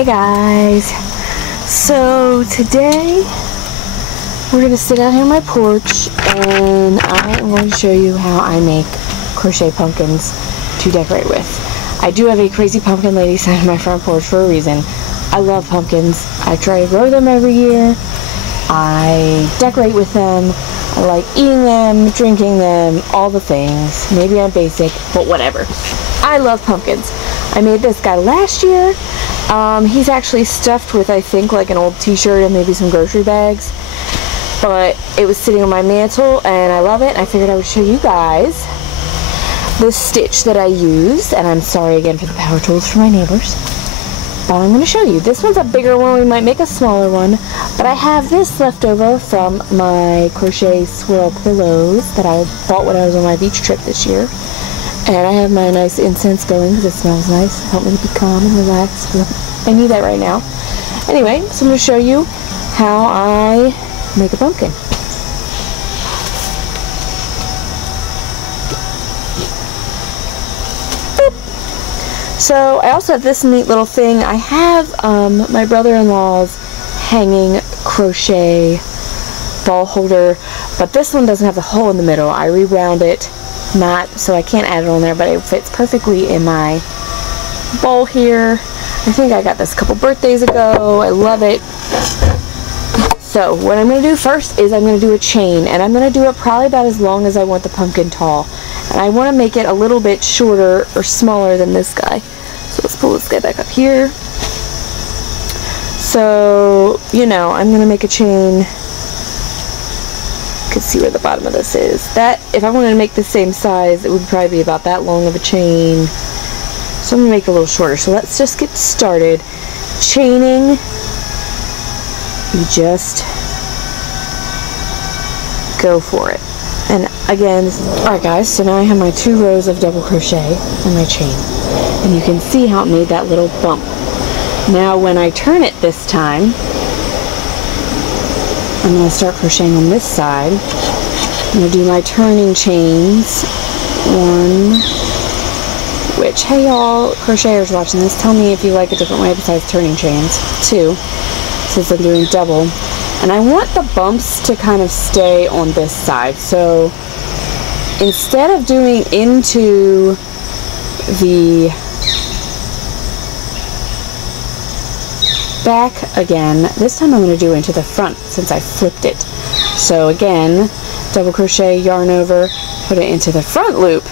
Hey guys, so today we're going to sit out here on my porch and I am going to show you how I make crochet pumpkins to decorate with. I do have a crazy pumpkin lady sitting on my front porch for a reason. I love pumpkins. I try to grow them every year. I decorate with them. I like eating them, drinking them, all the things. Maybe I'm basic, but whatever. I love pumpkins. I made this guy last year. He's actually stuffed with, I think, like an old t-shirt and maybe some grocery bags. But it was sitting on my mantle and I love it. I figured I would show you guys the stitch that I used. And I'm sorry again for the power tools for my neighbors. But I'm going to show you. This one's a bigger one. We might make a smaller one. But I have this left over from my crochet swirl pillows that I bought when I was on my beach trip this year. And I have my nice incense going because it smells nice. Help me to be calm and relaxed. I need that right now. Anyway, so I'm going to show you how I make a pumpkin. Boop. So I also have this neat little thing. I have my brother-in-law's hanging crochet ball holder, but this one doesn't have the hole in the middle. I rewound it. Not so I can't add it on there, but it fits perfectly in my bowl here. I think I got this a couple birthdays ago. I love it. So what I'm going to do first is I'm going to do a chain, and I'm going to do it probably about as long as I want the pumpkin tall, and I want to make it a little bit shorter or smaller than this guy. So let's pull this guy back up here. So you know, I'm going to make a chain. You can see where the bottom of this is. That, if I wanted to make the same size, it would probably be about that long of a chain. So I'm going to make it a little shorter. So let's just get started. Chaining, you just go for it. And again, alright guys, so now I have my 2 rows of double crochet and my chain. And you can see how it made that little bump. Now when I turn it this time, I'm going to start crocheting on this side. I'm going to do my turning chains. 1, which, hey y'all, crocheters watching this, tell me if you like a different way besides turning chains. 2, since I'm doing double. And I want the bumps to kind of stay on this side. So instead of doing into the back again, this time I'm going to do into the front since I flipped it. So again, double crochet, yarn over, put it into the front loop,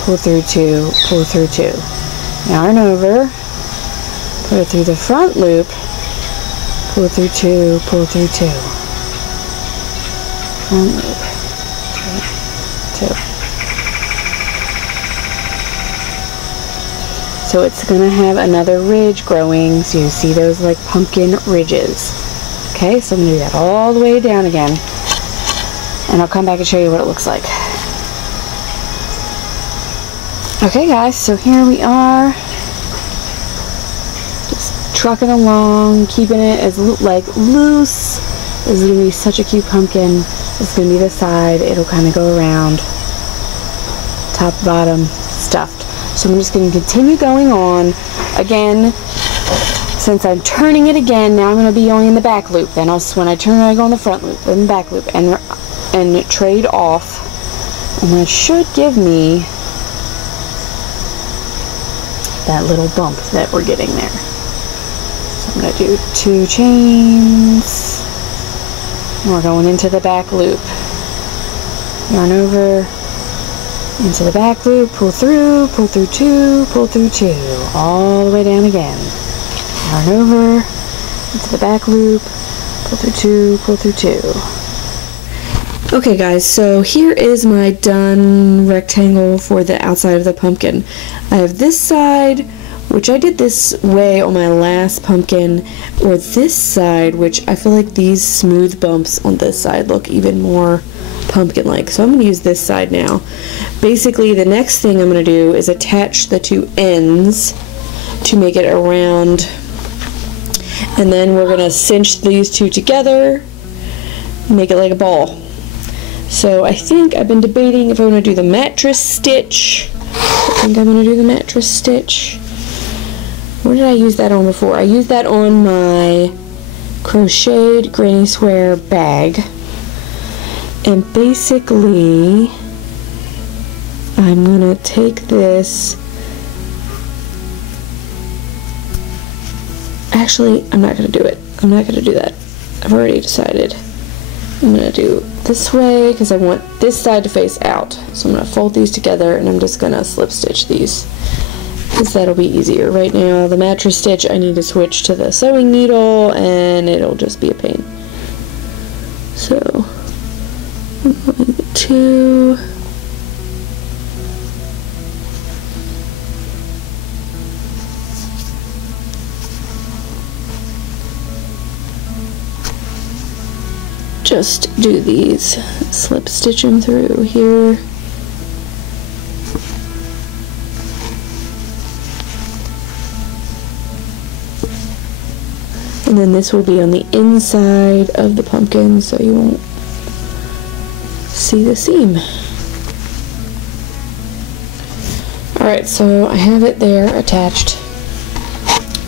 pull through 2, pull through 2, yarn over, put it through the front loop, pull through 2, pull through 2, front loop, 2. So it's going to have another ridge growing, so you see those like pumpkin ridges. Okay, so I'm going to do that all the way down again. And I'll come back and show you what it looks like. Okay guys, so here we are. Just trucking along, keeping it as loose. This is going to be such a cute pumpkin. It's going to be the side. It'll kind of go around. Top, bottom, stuffed. So I'm just going to continue going on. Again, since I'm turning it again, now I'm going to be only in the back loop. Then when I turn it, I go in the front loop, then the back loop, and trade off. And that should give me that little bump that we're getting there. So I'm going to do 2 chains. And we're going into the back loop. Yarn over. Into the back loop, pull through 2, pull through 2, all the way down again. Yarn over, into the back loop, pull through 2, pull through 2. Okay guys, so here is my done rectangle for the outside of the pumpkin. I have this side, which I did this way on my last pumpkin, or this side, which I feel like these smooth bumps on this side look even more pumpkin-like. So I'm going to use this side now. Basically, the next thing I'm going to do is attach the 2 ends to make it a round. And then we're going to cinch these 2 together, make it like a ball. So I think I've been debating if I want to do the mattress stitch. I think I'm going to do the mattress stitch. What did I use that on before? I used that on my crocheted granny square bag. And basically, I'm gonna take this. Actually, I'm not gonna do it. I'm not gonna do that. I've already decided. I'm gonna do this way because I want this side to face out. So I'm gonna fold these together and I'm just gonna slip stitch these because that'll be easier. Right now, the mattress stitch, I need to switch to the sewing needle and it'll just be a pain. So, I'm going to just do these, slip stitch them through here. And then this will be on the inside of the pumpkin so you won't see the seam. Alright, so I have it there attached.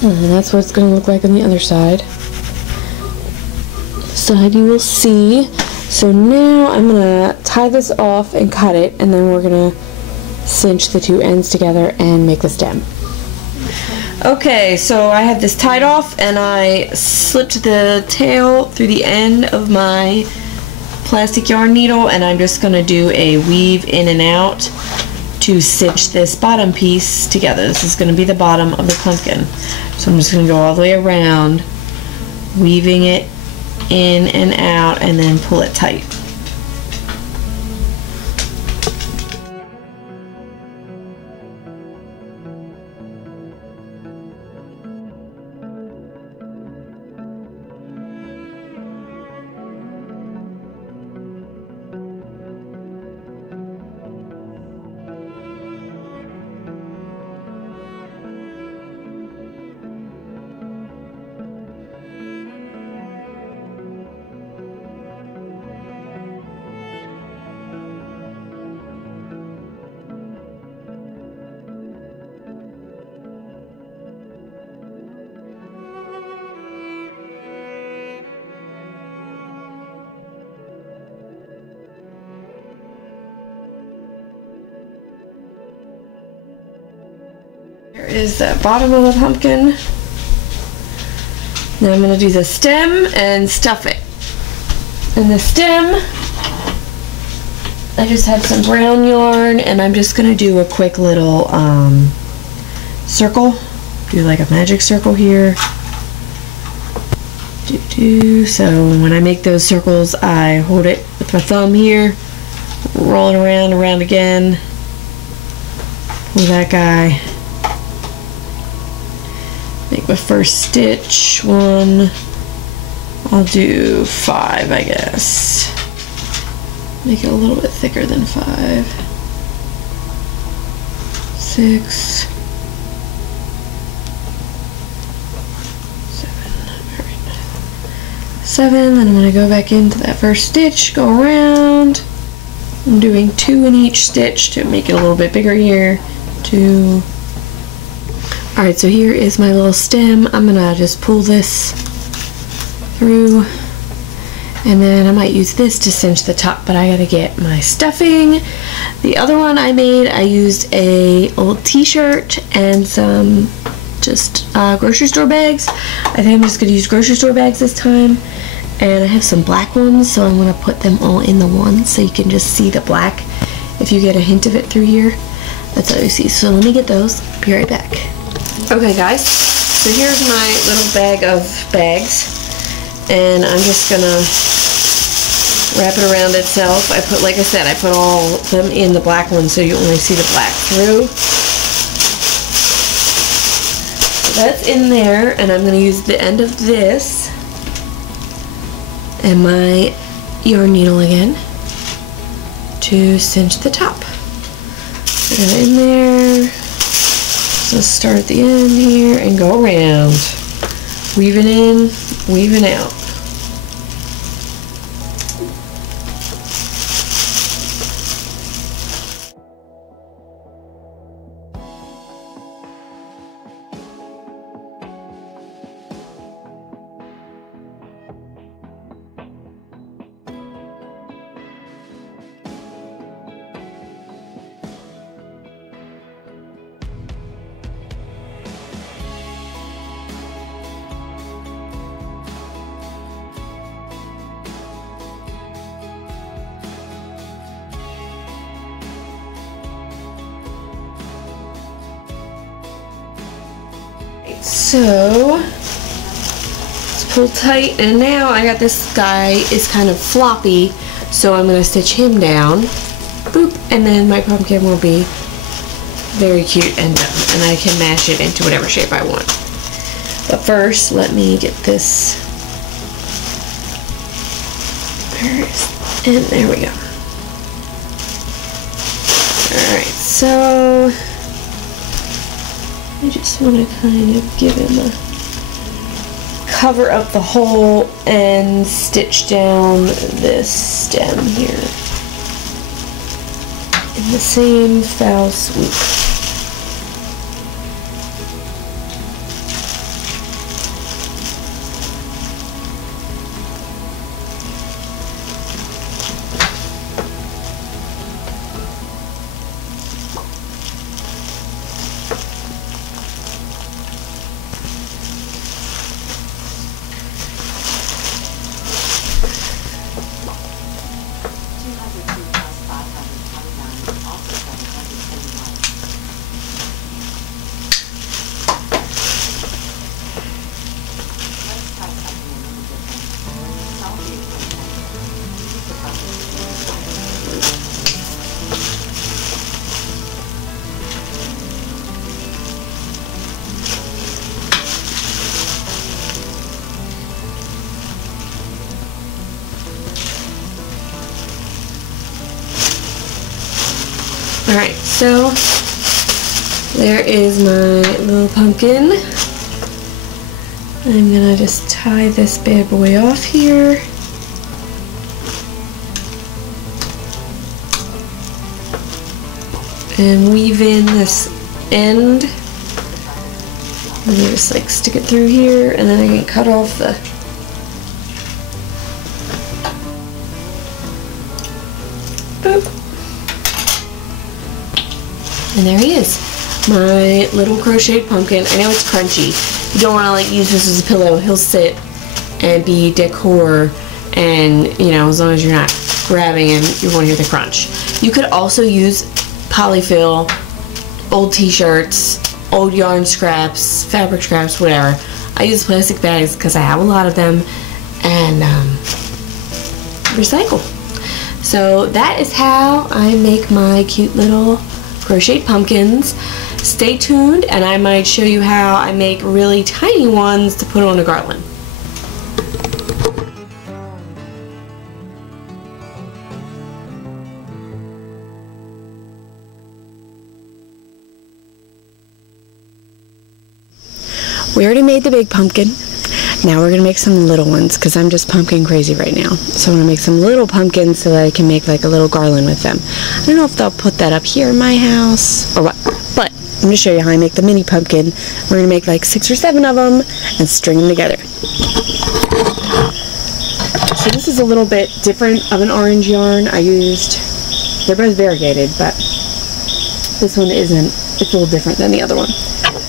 And that's what it's going to look like on the other side. Side you will see. So now I'm going to tie this off and cut it, and then we're going to cinch the two ends together and make the stem. Okay, so I have this tied off and I slipped the tail through the end of my plastic yarn needle, and I'm just going to do a weave in and out to cinch this bottom piece together. This is going to be the bottom of the pumpkin. So I'm just going to go all the way around, weaving it in and out, and then pull it tight. Here is the bottom of the pumpkin. Now I'm going to do the stem and stuff it. And the stem, I just have some brown yarn and I'm just going to do a quick little circle. Do like a magic circle here. So when I make those circles, I hold it with my thumb here, roll it around again, pull that guy. Make my first stitch, 1, I'll do 5, I guess. Make it a little bit thicker than 5. 6, 7, then I'm going to go back into that first stitch, go around. I'm doing 2 in each stitch to make it a little bit bigger here. 2. Alright, so here is my little stem. I'm gonna just pull this through, and then I might use this to cinch the top, but I gotta get my stuffing. The other one I made, I used a old t-shirt and some just grocery store bags. I think I'm just gonna use grocery store bags this time, and I have some black ones, so I'm gonna put them all in the one so you can just see the black if you get a hint of it through here. That's all you see. So let me get those, be right back. Okay guys, so here's my little bag of bags, and I'm just gonna wrap it around itself. I put, like I said, I put all of them in the black one so you only see the black through. So that's in there, and I'm gonna use the end of this and my yarn needle again to cinch the top. Put it in there. So start at the end here and go around, weaving in, weaving out. So let's pull tight, and now I got this guy is kind of floppy, so I'm gonna stitch him down, boop, and then my pumpkin will be very cute and done, and I can mash it into whatever shape I want. But first, let me get this, and there we go. Alright, so I just want to kind of give him a cover up the hole and stitch down this stem here in the same foul swoop. Alright, so there is my little pumpkin. I'm gonna just tie this bad boy off here. And weave in this end. And you just like stick it through here, and then I can cut off the boop. And there he is, my little crocheted pumpkin. I know it's crunchy. You don't want to like use this as a pillow. He'll sit and be decor, and you know, as long as you're not grabbing him, you won't hear the crunch. You could also use polyfill, old t-shirts, old yarn scraps, fabric scraps, whatever. I use plastic bags because I have a lot of them, and recycle. So that is how I make my cute little crocheted pumpkins. Stay tuned, and I might show you how I make really tiny ones to put on a garland. We already made the big pumpkin. Now we're gonna make some little ones because I'm just pumpkin crazy right now. So I'm gonna make some little pumpkins so that I can make like a little garland with them. I don't know if they'll put that up here in my house or what, but I'm gonna show you how I make the mini pumpkin. We're gonna make like 6 or 7 of them and string them together. So this is a little bit different of an orange yarn. I used, they're both variegated, but this one isn't. It's a little different than the other one.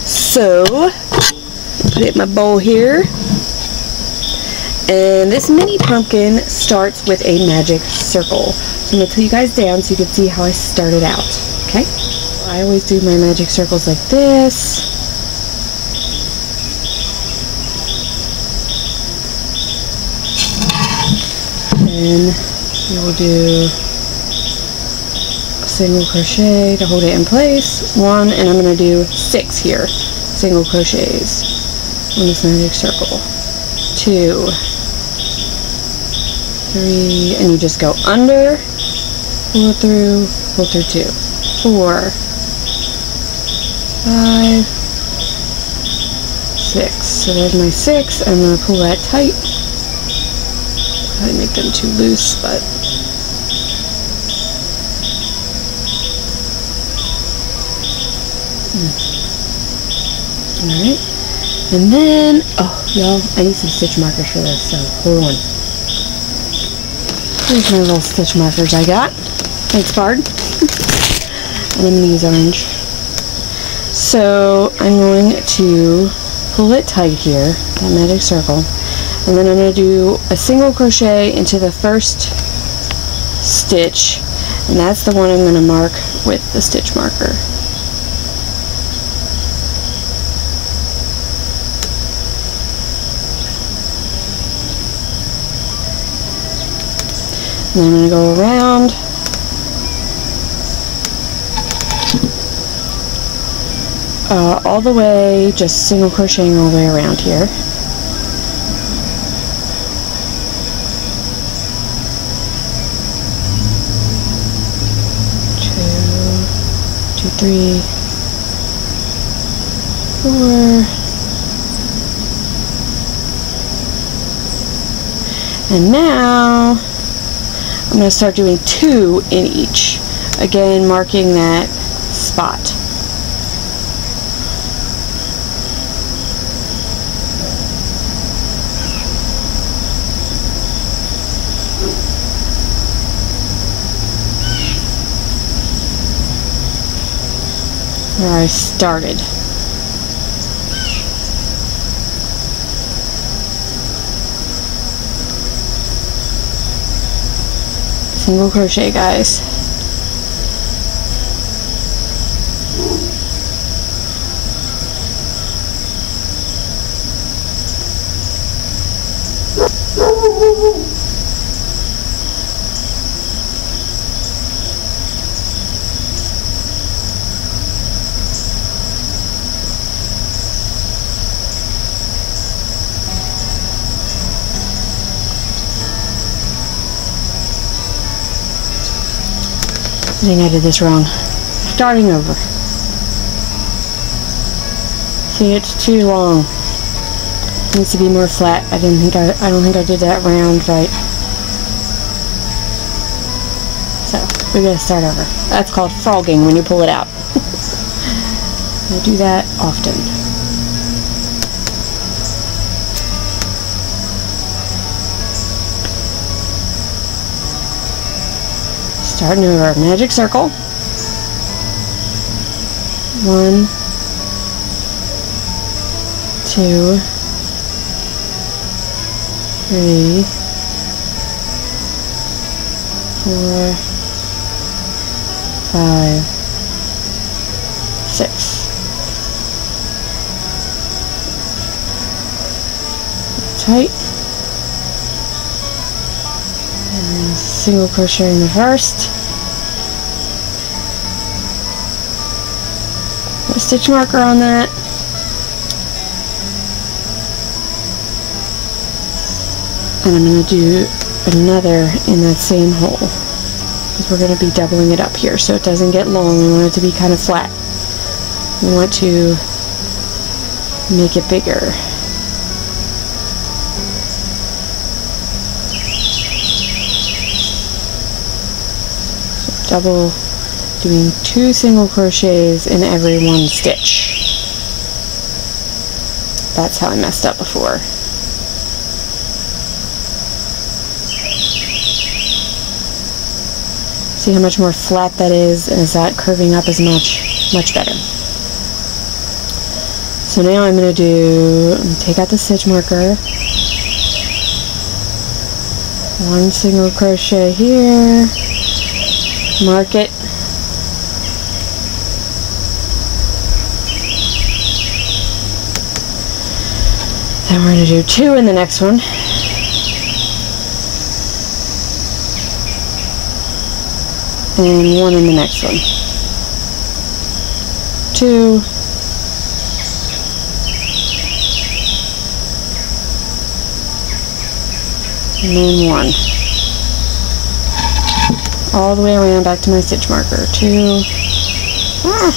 So put it in my bowl here. And this mini pumpkin starts with a magic circle. So I'm going to put you guys down so you can see how I started out. Okay? I always do my magic circles like this. Then you will do a single crochet to hold it in place. 1, and I'm going to do 6 here. Single crochets on this magic circle. 2, 3, and you just go under, pull through 2, 4, 5, 6. So there's my 6. I'm going to pull that tight. Probably make them too loose, but alright. And then, oh, y'all, I need some stitch markers for this, so hold on. Here's my little stitch markers I got. Thanks, Bard. And I'm going to use orange. So I'm going to pull it tight here, that magic circle, and then I'm going to do a single crochet into the first stitch, and that's the one I'm going to mark with the stitch marker. And then I'm going to go around. All the way, just single crocheting all the way around here. Two, 3, 4. And now I'm going to start doing 2 in each. Again, marking that spot. Where I started. Single crochet, guys. I think I did this wrong. Starting over. See, it's too long. It needs to be more flat. I don't think I did that round right. So we gotta start over. That's called frogging when you pull it out. I do that often. Starting over, magic circle. 1, 2, 3, 4, 5, 6. Tight. And single crochet in the first. Put a stitch marker on that. And I'm going to do another in that same hole, because we're going to be doubling it up here so it doesn't get long. We want it to be kind of flat. We want to make it bigger. So double, doing 2 single crochets in every 1 stitch. That's how I messed up before. See how much more flat that is, and is that curving up as much better. So now I'm going to take out the stitch marker, 1 single crochet here, mark it, then we're going to do 2 in the next one. And 1 in the next one. 2. And then 1. All the way around back to my stitch marker. 2. Ah.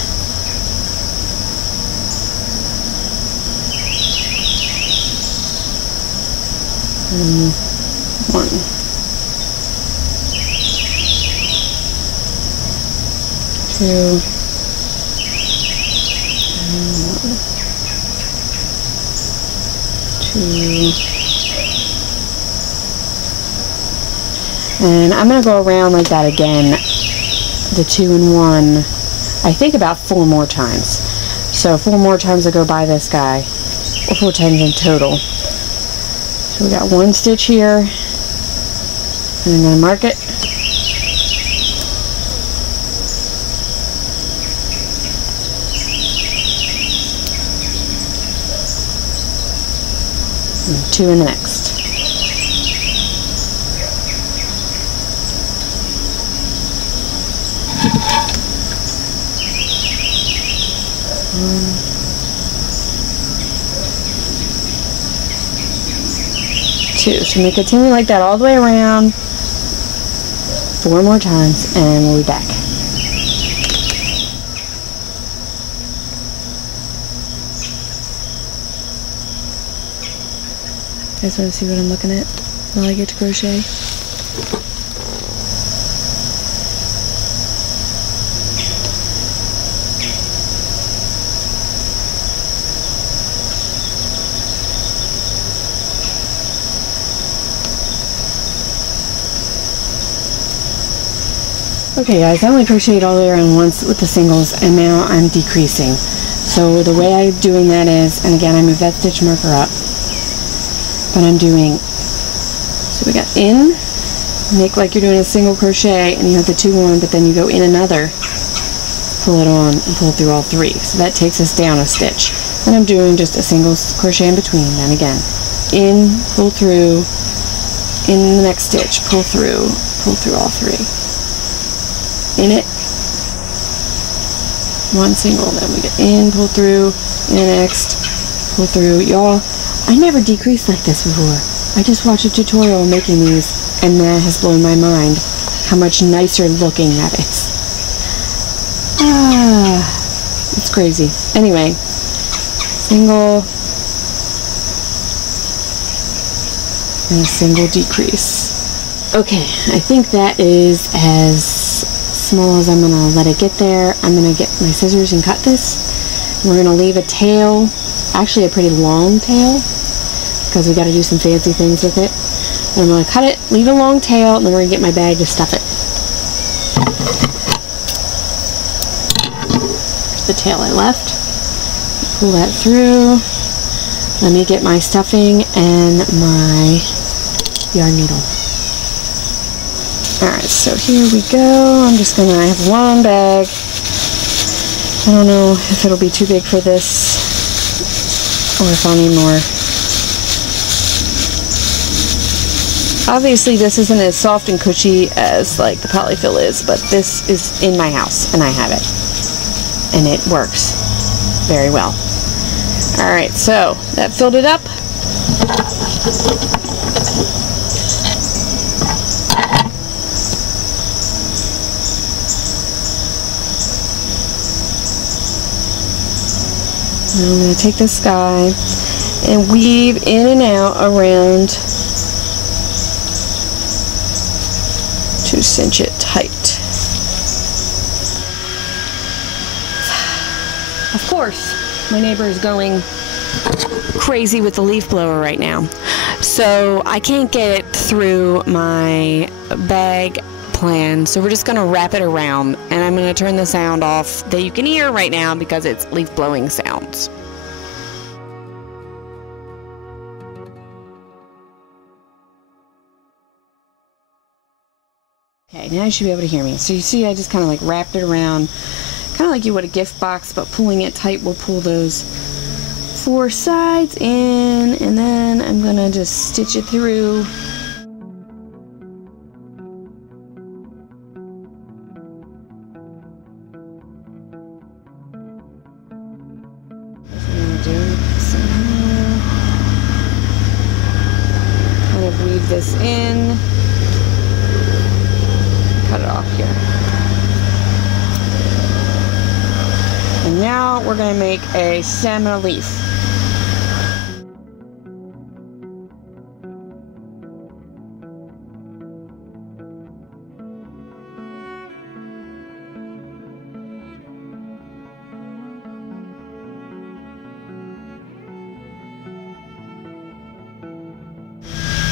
And 1. 2, and 1, 2, and I'm going to go around like that again, the 2 and 1, I think about 4 more times. So 4 more times I go by this guy, or 4 times in total. So we got 1 stitch here, and I'm going to mark it. And 2 in the next. 2. So I'm going to continue like that all the way around 4 more times, and we'll be back. You guys want to see what I'm looking at while I get to crochet? Okay guys, I only crocheted all the way around once with the singles, and now I'm decreasing. So the way I'm doing that is, and again I move that stitch marker up, but I'm doing, so we got in, make like you're doing a single crochet and you have the 2 on, but then you go in another, pull it on and pull through all 3. So that takes us down a stitch. Then I'm doing just a single crochet in between, then again, in, pull through, in the next stitch, pull through all 3. In it, 1 single, then we get in, pull through, in the next, pull through. Y'all, I never decreased like this before. I just watched a tutorial making these, and that has blown my mind how much nicer looking that is. It's crazy. Anyway, single and a single decrease. Okay, I think that is as small as I'm going to let it get there. I'm going to get my scissors and cut this. We're going to leave a tail, actually a pretty long tail, because we got to do some fancy things with it. And I'm going to cut it, leave a long tail, and then we're going to get my bag to stuff it. Here's the tail I left. Pull that through. Let me get my stuffing and my yarn needle. Alright, so here we go. I have 1 bag. I don't know if it'll be too big for this or if I'll need more. Obviously this isn't as soft and cushy as like the polyfill is, but this is in my house and I have it. And it works very well. Alright, so that filled it up. Now I'm going to take this guy and weave in and out around to cinch it tight. Of course, my neighbor is going crazy with the leaf blower right now, so I can't get it through my bag plan, so we're just going to wrap it around, and I'm going to turn the sound off that you can hear right now because it's leaf blowing sounds. Okay, now you should be able to hear me. So you see I just kind of like wrapped it around, kind of like you would a gift box, but pulling it tight will pull those 4 sides in, and then I'm going to just stitch it through. Kind of weave this in, cut it off here. And now we're going to make a stem and a leaf.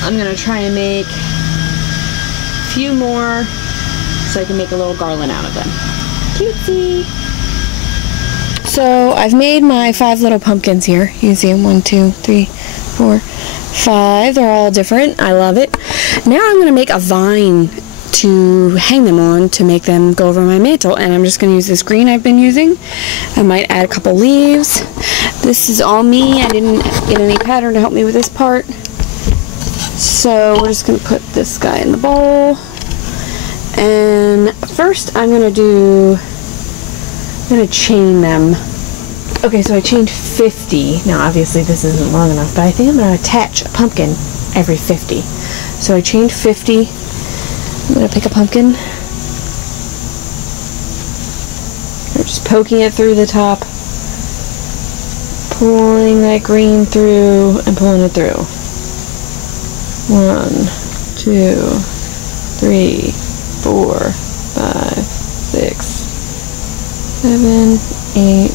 I'm going to try and make a few more so I can make a little garland out of them. Cutesy! So I've made my 5 little pumpkins here. You can see them, 1, 2, 3, 4, 5. They're all different. I love it. Now I'm going to make a vine to hang them on to make them go over my mantle, and I'm just going to use this green I've been using. I might add a couple leaves. This is all me. I didn't get any pattern to help me with this part. So we're just going to put this guy in the bowl, and first I'm going to chain them. Okay, so I chained 50. Now obviously this isn't long enough, but I think I'm going to attach a pumpkin every 50. So I chained 50. I'm going to pick a pumpkin. I'm just poking it through the top, pulling that green through and pulling it through. 1, 2, 3, 4, 5, 6, 7, 8,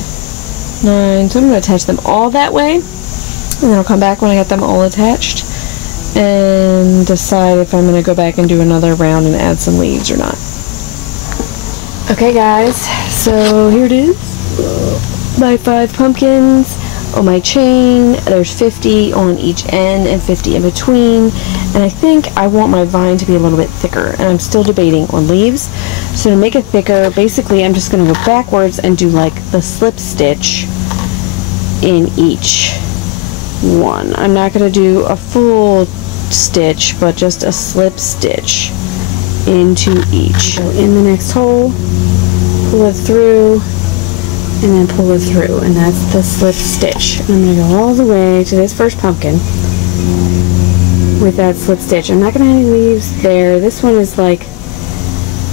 9. So I'm going to attach them all that way, and then I'll come back when I get them all attached and decide if I'm going to go back and do another round and add some leaves or not. Okay guys, so here it is, my 5 pumpkins on my chain. There's 50 on each end and 50 in between, and I think I want my vine to be a little bit thicker, and I'm still debating on leaves. So to make it thicker, basically I'm just going to go backwards and do like the slip stitch in each one. I'm not going to do a full stitch, but just a slip stitch into each. So in the next hole, pull it through, and then pull it through, and that's the slip stitch. And I'm going to go all the way to this first pumpkin with that slip stitch. I'm not going to have any leaves there. This one is like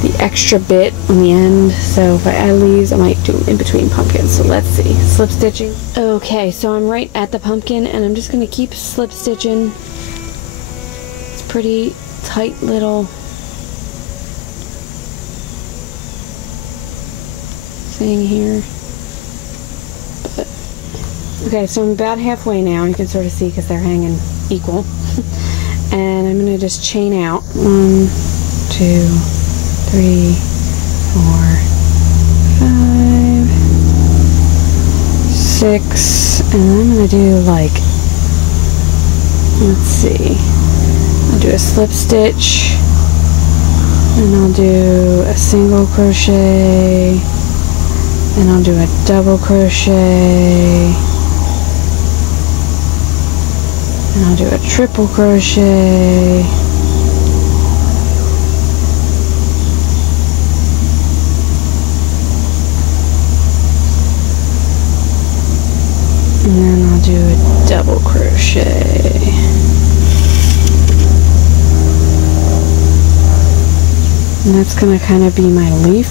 the extra bit on the end, so if I add leaves I might do them in between pumpkins. So let's see, slip stitching. Okay, so I'm right at the pumpkin, and I'm just going to keep slip stitching. It's pretty tight little thing here. But, okay, so I'm about halfway now. You can sort of see because they're hanging equal. And I'm going to just chain out 1, 2, 3, 4, 5, 6, and I'm going to do like, let's see, I'll do a slip stitch, and I'll do a single crochet, and I'll do a double crochet, and I'll do a triple crochet, and then I'll do a double crochet. And that's going to kind of be my leaf.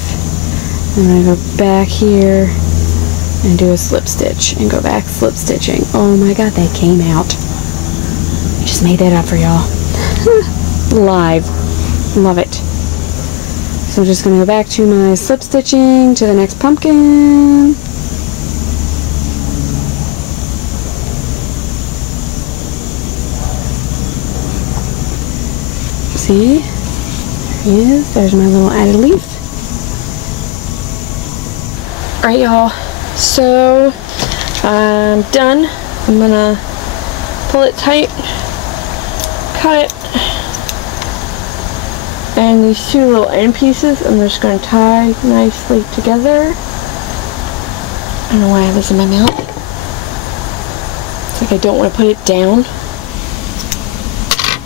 I'm going to go back here and do a slip stitch and go back slip stitching. Oh my god, that came out. I just made that up for y'all. Live. Love it. So I'm just going to go back to my slip stitching to the next pumpkin. See? There he is. There's my little added leaf. Alright y'all, so I'm done. I'm gonna pull it tight, cut it, and these two little end pieces I'm just gonna tie nicely together. I don't know why I have this in my mouth. It's like I don't want to put it down.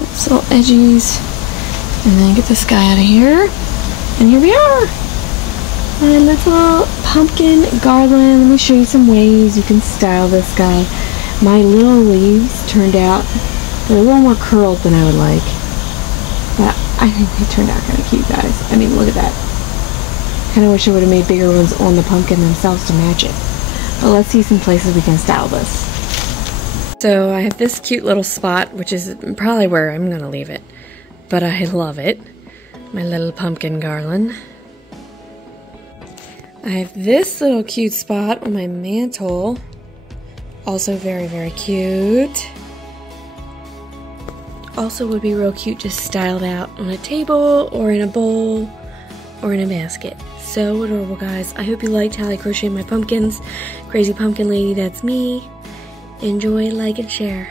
It's little edgies. And then get this guy out of here. And here we are. And that's a little pumpkin garland. Let me show you some ways you can style this guy. My little leaves turned out, they're a little more curled than I would like. But I think they turned out kind of cute, guys. I mean, look at that. Kind of wish I would have made bigger ones on the pumpkin themselves to match it. But let's see some places we can style this. So I have this cute little spot, which is probably where I'm going to leave it. But I love it. My little pumpkin garland. I have this little cute spot on my mantle. Also very, very cute. Also would be real cute just styled out on a table or in a bowl or in a basket. So adorable, guys. I hope you liked how I crocheted my pumpkins. Crazy Pumpkin Lady, that's me. Enjoy, like, and share.